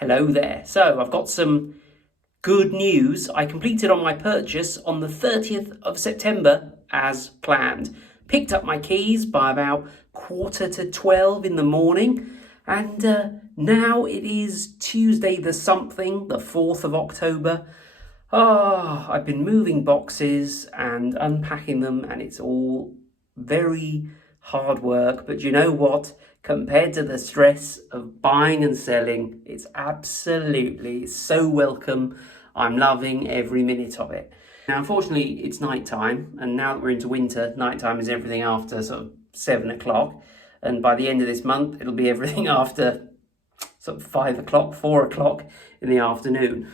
Hello there. So I've got some good news. I completed on my purchase on the 30th of September as planned. Picked up my keys by about 11:45 in the morning, and now it is Tuesday the 4th of October. I've been moving boxes and unpacking them, and it's all very hard work, but you know what? Compared to the stress of buying and selling, it's absolutely so welcome. I'm loving every minute of it. Now, unfortunately, it's night time, and now that we're into winter, night time is everything after sort of 7 o'clock, and by the end of this month, it'll be everything after sort of 5 o'clock, 4 o'clock in the afternoon.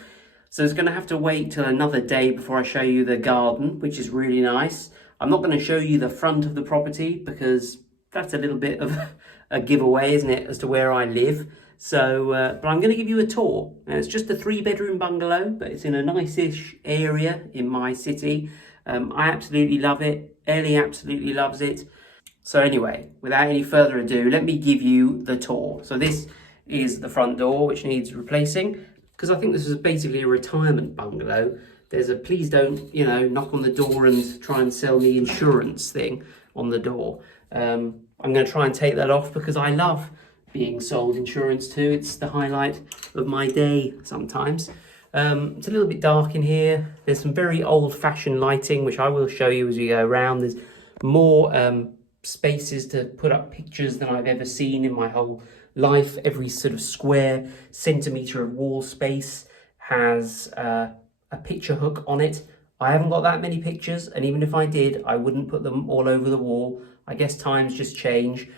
So it's going to have to wait till another day before I show you the garden, which is really nice. I'm not going to show you the front of the property because that's a little bit of a giveaway, isn't it, as to where I live. So, but I'm going to give you a tour. And it's just a 3-bedroom bungalow, but it's in a nice-ish area in my city. I absolutely love it. Ellie absolutely loves it. So anyway, without any further ado, let me give you the tour. So this is the front door, which needs replacing, because I think this is basically a retirement bungalow. There's a please don't, knock on the door and try and sell me insurance thing on the door. I'm going to try and take that off because I love being sold insurance too. It's the highlight of my day sometimes. It's a little bit dark in here. There's some very old-fashioned lighting, which I will show you as we go around. There's more spaces to put up pictures than I've ever seen in my whole life. Every sort of square centimetre of wall space has a picture hook on it. I haven't got that many pictures, and even if I did, I wouldn't put them all over the wall. I guess times just change.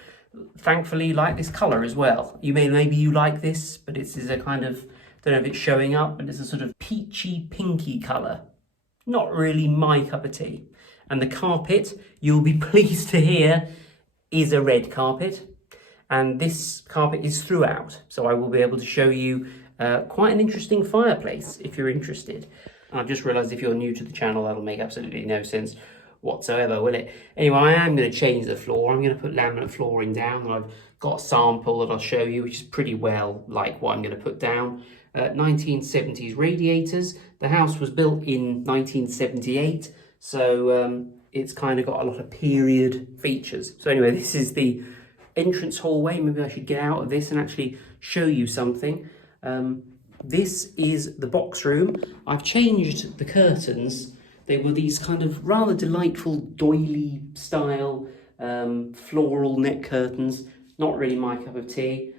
Thankfully, like this colour as well. Maybe you like this, but it's a kind of, don't know if it's showing up, but it's a sort of peachy pinky colour. Not really my cup of tea. And the carpet, you'll be pleased to hear, is a red carpet. And this carpet is throughout, so I will be able to show you quite an interesting fireplace if you're interested. And I've just realised if you're new to the channel, that'll make absolutely no sense whatsoever, will it? Anyway, I am going to change the floor. I'm going to put laminate flooring down, and I've got a sample that I'll show you, which is pretty well like what I'm going to put down. 1970s radiators. The house was built in 1978, so it's kind of got a lot of period features. So anyway, this is the entrance hallway. Maybe I should get out of this and actually show you something. This is the box room. I've changed the curtains. They were these kind of rather delightful doily style floral net curtains. Not really my cup of tea.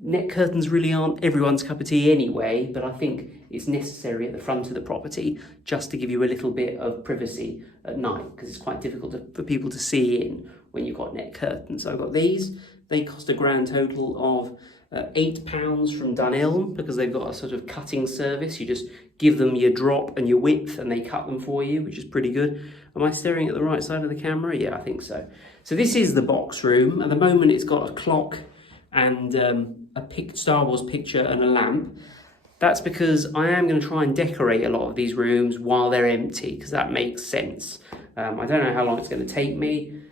Net curtains really aren't everyone's cup of tea anyway, but I think it's necessary at the front of the property just to give you a little bit of privacy at night, because it's quite difficult for people to see in when you've got net curtains. So I've got these. They cost a grand total of £8 from Dunelm, because they've got a sort of cutting service. You just give them your drop and your width and they cut them for you, which is pretty good. Am I staring at the right side of the camera? Yeah, I think so. So this is the box room. At the moment it's got a clock and a Star Wars picture and a lamp. That's because I am going to try and decorate a lot of these rooms while they're empty, because that makes sense. I don't know how long it's going to take me.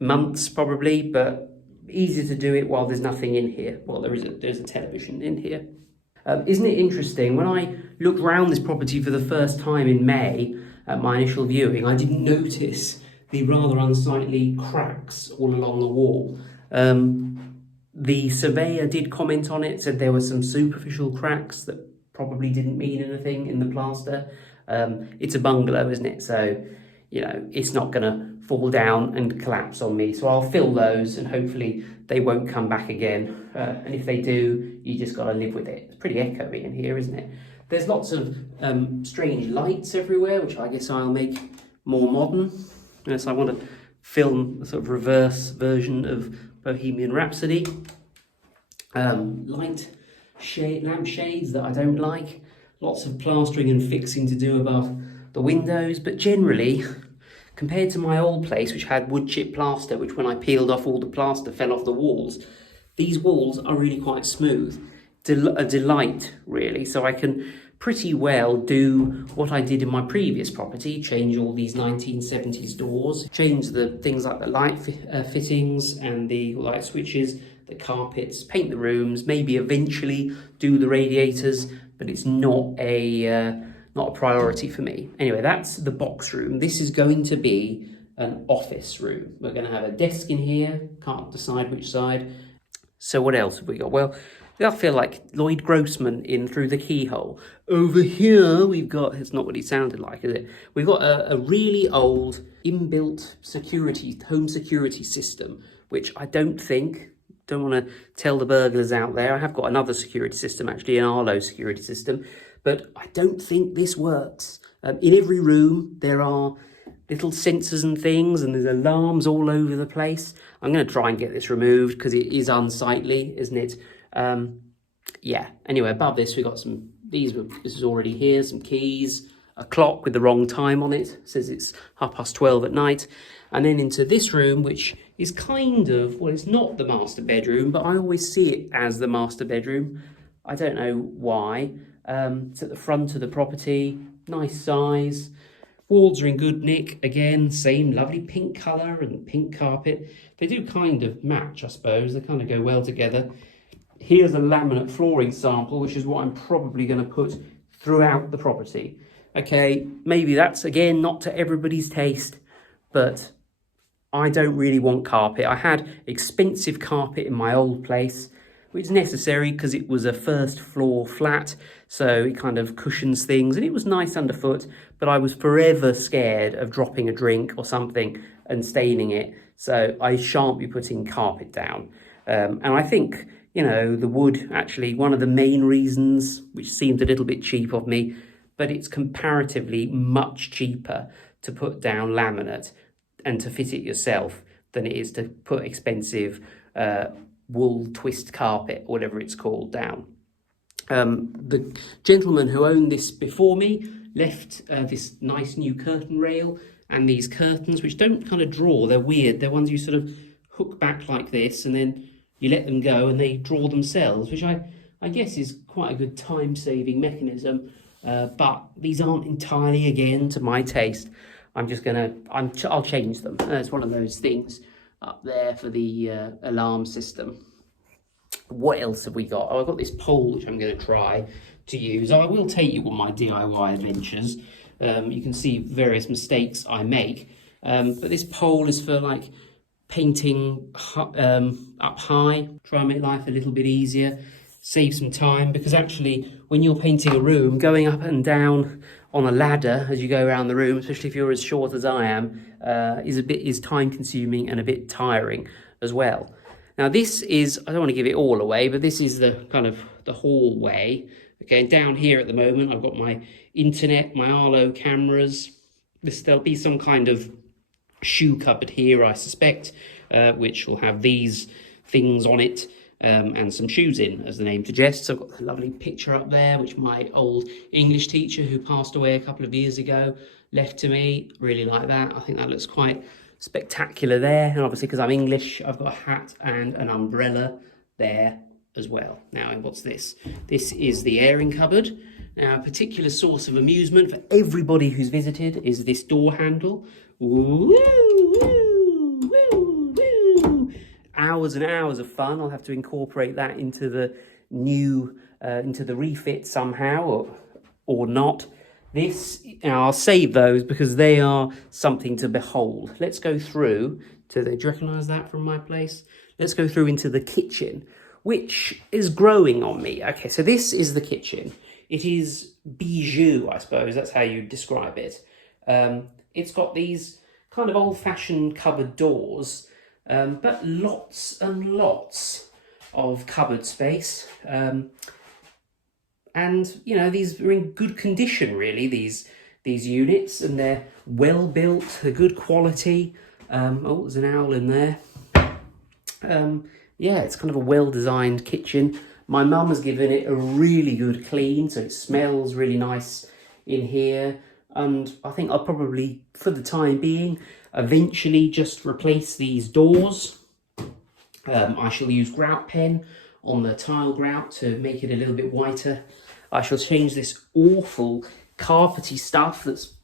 Months probably, but easier to do it while there's nothing in here. Well, there's a television in here. Isn't it interesting? When I looked around this property for the first time in May at my initial viewing, I didn't notice the rather unsightly cracks all along the wall. The surveyor did comment on it, said there were some superficial cracks that probably didn't mean anything in the plaster. It's a bungalow, isn't it? So, it's not going to fall down and collapse on me. So I'll fill those and hopefully they won't come back again. And if they do, you just got to live with it. It's pretty echoey in here, isn't it? There's lots of strange lights everywhere, which I guess I'll make more modern. So I want to film a sort of reverse version of Bohemian Rhapsody. Lampshades that I don't like. Lots of plastering and fixing to do above the windows, but generally, compared to my old place, which had wood chip plaster, which when I peeled off all the plaster fell off the walls, these walls are really quite smooth. A delight, really. So I can pretty well do what I did in my previous property, change all these 1970s doors, change the things like the light fittings and the light switches. the carpets, paint the rooms, maybe eventually do the radiators, but it's not a priority for me. Anyway, that's the box room. This is going to be an office room. We're going to have a desk in here, can't decide which side. So what else have we got? Well, I feel like Lloyd Grossman in Through the Keyhole. Over here, we've got, it's not what he sounded like, is it? We've got a really old inbuilt home security system, which I don't want to tell the burglars out there. I have got another security system, actually, an Arlo security system, but I don't think this works. In every room, there are little sensors and things, and there's alarms all over the place. I'm going to try and get this removed because it is unsightly, isn't it? Yeah, anyway, above this we've got this is already here, some keys, a clock with the wrong time on it, says it's 12:30 at night, and then into this room, which is kind of, well, it's not the master bedroom, but I always see it as the master bedroom. I don't know why. It's at the front of the property, nice size. Walls are in good nick, again, same lovely pink colour and pink carpet. They do kind of match, I suppose, they kind of go well together. Here's a laminate flooring sample, which is what I'm probably going to put throughout the property. Okay, maybe that's, again, not to everybody's taste, but I don't really want carpet. I had expensive carpet in my old place, which is necessary because it was a first floor flat, so it kind of cushions things, and it was nice underfoot, but I was forever scared of dropping a drink or something and staining it, so I shan't be putting carpet down. And I think, you know, the wood, actually, one of the main reasons, which seems a little bit cheap of me, but it's comparatively much cheaper to put down laminate and to fit it yourself than it is to put expensive wool twist carpet, whatever it's called, down. The gentleman who owned this before me left this nice new curtain rail and these curtains, which don't kind of draw, they're weird. They're ones you sort of hook back like this and then you let them go and they draw themselves, which I guess is quite a good time-saving mechanism, but these aren't entirely, again, to my taste. I'll change them. It's one of those things up there for the alarm system. What else have we got? Oh, I've got this pole which I'm going to try to use. I will take you on my DIY adventures. You can see various mistakes I make, but this pole is for like painting up high, try and make life a little bit easier, save some time, because actually when you're painting a room, going up and down on a ladder as you go around the room, especially if you're as short as I am, is time consuming and a bit tiring as well. Now this is, I don't want to give it all away, but this is the kind of the hallway. Okay, and down here at the moment I've got my internet, my Arlo cameras. There'll be some kind of shoe cupboard here, I suspect, which will have these things on it, and some shoes in, as the name suggests. I've got a lovely picture up there, which my old English teacher, who passed away a couple of years ago, left to me. Really like that. I think that looks quite spectacular there. And obviously, because I'm English, I've got a hat and an umbrella there as well. Now, what's this? This is the airing cupboard. Now, a particular source of amusement for everybody who's visited is this door handle. Woo, woo, woo, woo. Hours and hours of fun. I'll have to incorporate that into the new, into the refit somehow, or not. I'll save those because they are something to behold. Let's go through to do you recognise that from my place? Let's go through into the kitchen, which is growing on me. Okay, so this is the kitchen. It is bijou, I suppose, that's how you describe it. It's got these kind of old-fashioned cupboard doors, but lots and lots of cupboard space. And, you know, these are in good condition, really, these units, and they're well built, they're good quality. Oh, there's an owl in there. Yeah, it's kind of a well-designed kitchen. My mum has given it a really good clean, so it smells really nice in here. And I think I'll probably, for the time being, eventually just replace these doors. I shall use grout pen on the tile grout to make it a little bit whiter. I shall change this awful carpety stuff that's,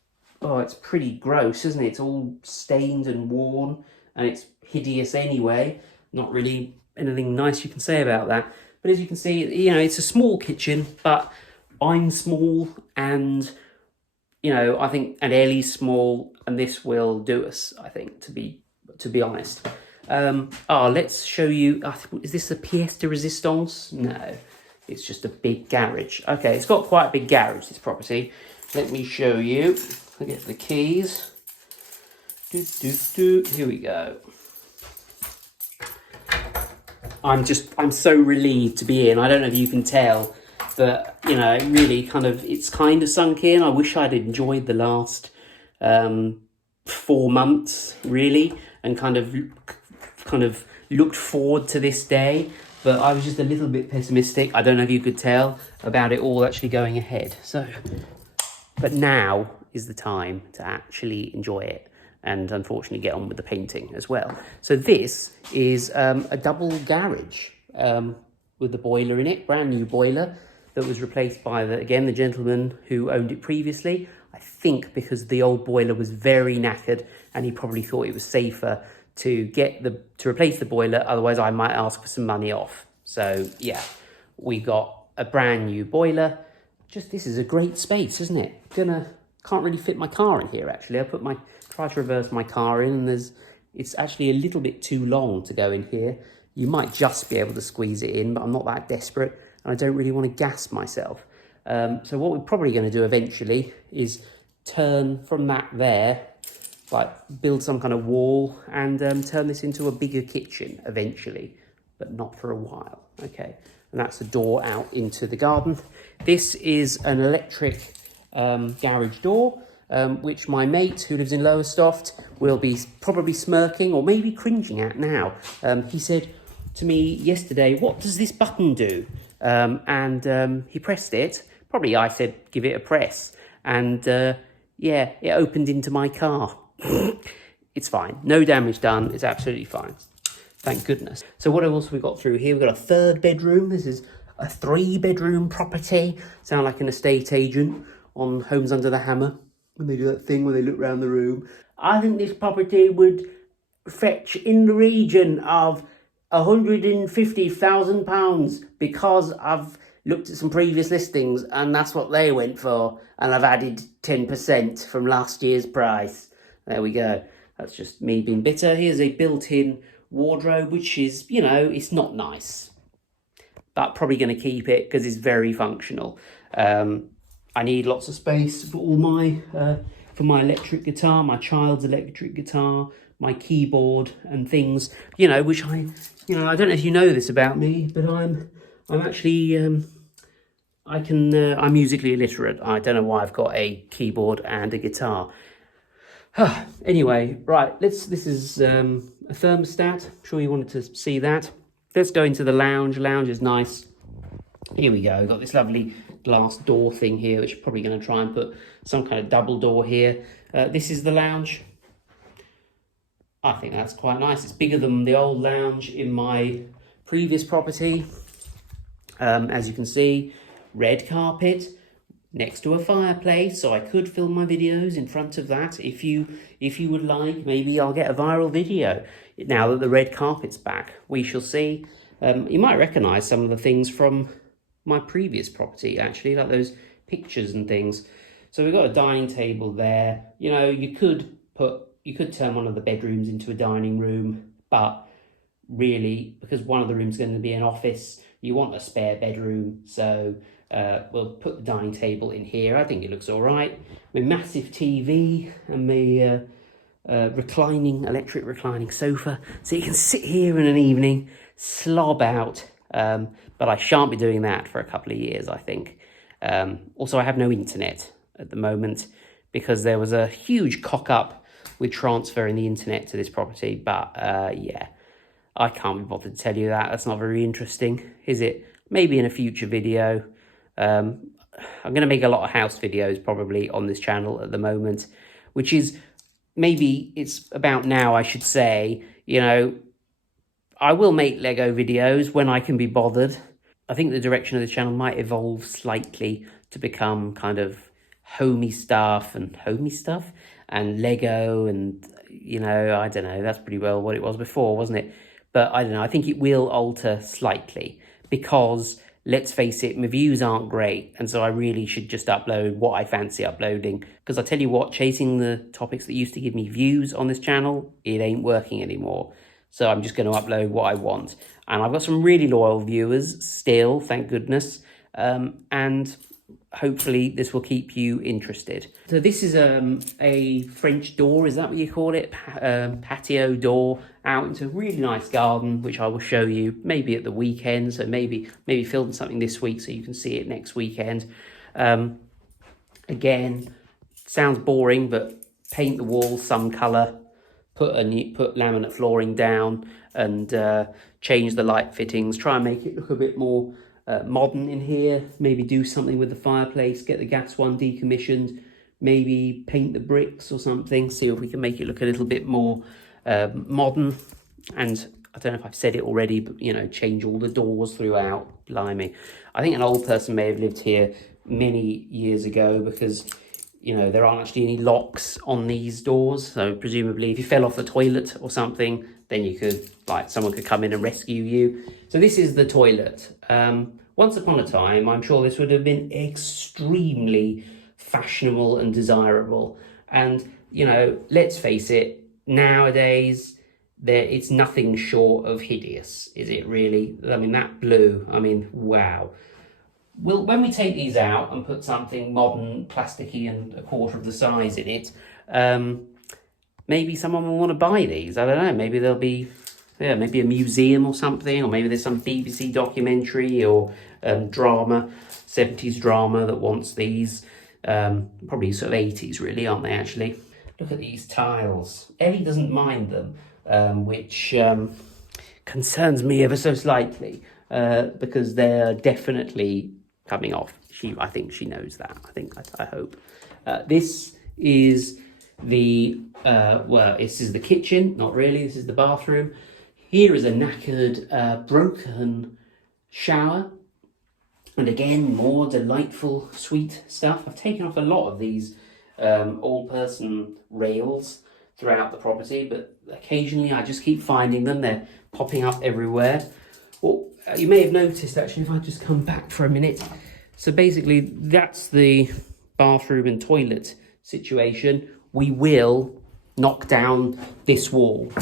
oh, it's pretty gross, isn't it? It's all stained and worn, and it's hideous anyway. Not really anything nice you can say about that. But as you can see, you know, it's a small kitchen, but I'm small, and you know, I think, and Ellie's small, and this will do us, I think, to be honest. Let's show you. Is this a pièce de résistance? No, it's just a big garage. Okay, it's got quite a big garage, this property. Let me show you. I'll get the keys. Here we go. I'm so relieved to be in. I don't know if you can tell, but you know, really it's kind of sunk in. I wish I'd enjoyed the last 4 months, really, and kind of looked forward to this day. But I was just a little bit pessimistic. I don't know if you could tell about it all actually going ahead. But now is the time to actually enjoy it, and unfortunately get on with the painting as well. So this is a double garage with the boiler in it, brand new boiler that was replaced by the gentleman who owned it previously. I think because the old boiler was very knackered, and he probably thought it was safer to replace the boiler, otherwise I might ask for some money off. So yeah, we got a brand new boiler. This is a great space, isn't it? Can't really fit my car in here actually. Try to reverse my car in, and it's actually a little bit too long to go in here. You might just be able to squeeze it in, but I'm not that desperate, and I don't really want to gas myself. So what we're probably going to do eventually is turn from that there, like build some kind of wall, and turn this into a bigger kitchen eventually, but not for a while. Okay, and that's the door out into the garden. This is an electric garage door, which my mate who lives in Lowestoft will be probably smirking or maybe cringing at now. He said to me yesterday, "What does this button do?" And he pressed it. Probably I said, "Give it a press." And yeah, it opened into my car. It's fine. No damage done. It's absolutely fine. Thank goodness. So what else have we got through here? We've got a third bedroom. This is a 3-bedroom property. Sound like an estate agent on Homes Under the Hammer when they do that thing where they look around the room. I think this property would fetch in the region of £150,000 because I've looked at some previous listings and that's what they went for, and I've added 10% from last year's price. There we go. That's just me being bitter. Here's a built-in wardrobe, which is, you know, it's not nice, but probably going to keep it because it's very functional. I need lots of space for all my electric guitar, my child's electric guitar, my keyboard and things, you know, which I don't know if you know this about me, but I'm actually, I'm musically illiterate. I don't know why I've got a keyboard and a guitar. Anyway, right, this is a thermostat. I'm sure you wanted to see that. Let's go into the lounge. Lounge is nice. Here we go. We've got this lovely glass door thing here, which I'm probably going to try and put some kind of double door here. This is the lounge. I think that's quite nice. It's bigger than the old lounge in my previous property. As you can see, red carpet next to a fireplace, so I could film my videos in front of that. If you would like, maybe I'll get a viral video now that the red carpet's back. We shall see. You might recognise some of the things from my previous property, actually, like those pictures and things. So we've got a dining table there. You know, you could turn one of the bedrooms into a dining room, but really, because one of the rooms is going to be an office, you want a spare bedroom, so we'll put the dining table in here. I think it looks all right. My massive TV and my electric reclining sofa, so you can sit here in an evening, slob out, but I shan't be doing that for a couple of years, I think. Also, I have no internet at the moment because there was a huge cock-up with transferring the internet to this property, but yeah, I can't be bothered to tell you that. That's not very interesting, is it? Maybe in a future video. I'm going to make a lot of house videos probably on this channel at the moment, which is, maybe it's about now, I should say. You know, I will make Lego videos when I can be bothered. I think the direction of the channel might evolve slightly to become kind of homey stuff and Lego, and, you know, I don't know, that's pretty well what it was before, wasn't it? But I don't know, I think it will alter slightly because, let's face it, my views aren't great. And so I really should just upload what I fancy uploading. Because I tell you what, chasing the topics that used to give me views on this channel, it ain't working anymore. So I'm just going to upload what I want. And I've got some really loyal viewers still, thank goodness. And hopefully this will keep you interested. So this is a French door, is that what you call it? Patio door out into a really nice garden, which I will show you maybe at the weekend. So maybe film something this week so you can see it next weekend. Again, sounds boring, but paint the walls some colour, put laminate flooring down, and change the light fittings. Try and make it look a bit more modern in here. Maybe do something with the fireplace, get the gas one decommissioned, maybe paint the bricks or something, see if we can make it look a little bit more modern. And I don't know if I've said it already, but you know, change all the doors throughout. Blimey, I think an old person may have lived here many years ago, because you know, there aren't actually any locks on these doors. So presumably if you fell off the toilet or something, then you could, like, someone could come in and rescue you. So this is the toilet. Once upon a time, I'm sure this would have been extremely fashionable and desirable. And, you know, let's face it, nowadays, it's nothing short of hideous, is it really? I mean, that blue, I mean, wow. Well, when we take these out and put something modern, plasticky, and a quarter of the size in it, maybe someone will want to buy these. I don't know. Maybe there'll be, yeah, maybe a museum or something, or maybe there's some BBC documentary or drama, 70s drama that wants these. Probably sort of 80s, really, aren't they? Actually, look at these tiles. Ellie doesn't mind them, which concerns me ever so slightly, because they're definitely coming off. I think she knows that. I hope. This is the well, this is the kitchen. Not really. This is the bathroom. Here is a knackered, broken shower, and again more delightful, sweet stuff. I've taken off a lot of these all-person rails throughout the property, but occasionally I just keep finding them. They're popping up everywhere. Well, you may have noticed, actually, if I just come back for a minute. So basically, that's the bathroom and toilet situation. We will knock down this wall.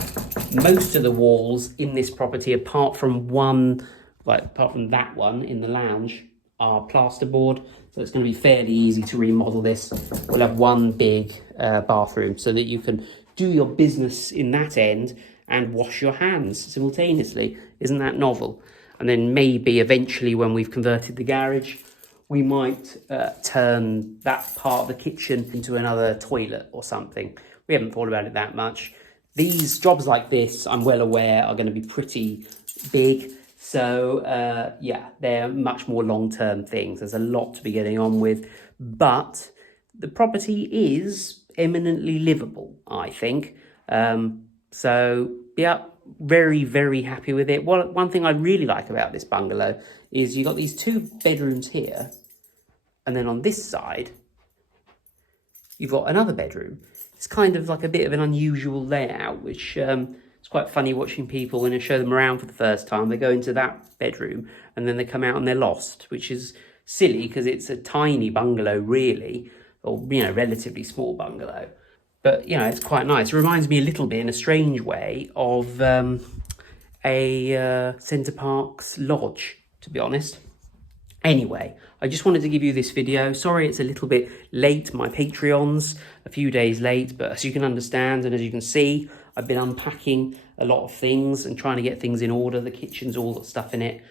Most of the walls in this property, apart from that one in the lounge, are plasterboard. So it's going to be fairly easy to remodel this. We'll have one big bathroom so that you can do your business in that end and wash your hands simultaneously. Isn't that novel? And then maybe eventually, when we've converted the garage, we might turn that part of the kitchen into another toilet or something. We haven't thought about it that much. These jobs like this, I'm well aware, are going to be pretty big. So yeah, they're much more long-term things. There's a lot to be getting on with, but the property is eminently livable, I think. So yeah, very, very happy with it. One thing I really like about this bungalow is you've got these two bedrooms here, and then on this side, you've got another bedroom. It's kind of like a bit of an unusual layout, which it's quite funny watching people when I show them around for the first time. They go into that bedroom and then they come out and they're lost, which is silly because it's a tiny bungalow, really, or, you know, relatively small bungalow. But, you know, it's quite nice. It reminds me a little bit, in a strange way, of a Centre Parks lodge, to be honest. Anyway, I just wanted to give you this video. Sorry it's a little bit late. My Patreon's a few days late, but as you can understand and as you can see, I've been unpacking a lot of things and trying to get things in order. The kitchen's all got stuff in it.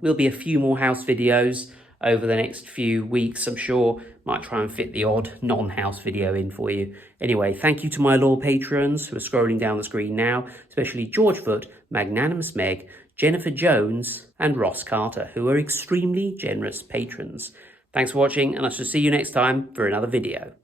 Will be a few more house videos over the next few weeks, I'm sure. Might try and fit the odd non-house video in for you. Anyway, thank you to my loyal patrons who are scrolling down the screen now, especially George Foot, Magnanimous Meg, Jennifer Jones, and Ross Carter, who are extremely generous patrons. Thanks for watching, and I shall see you next time for another video.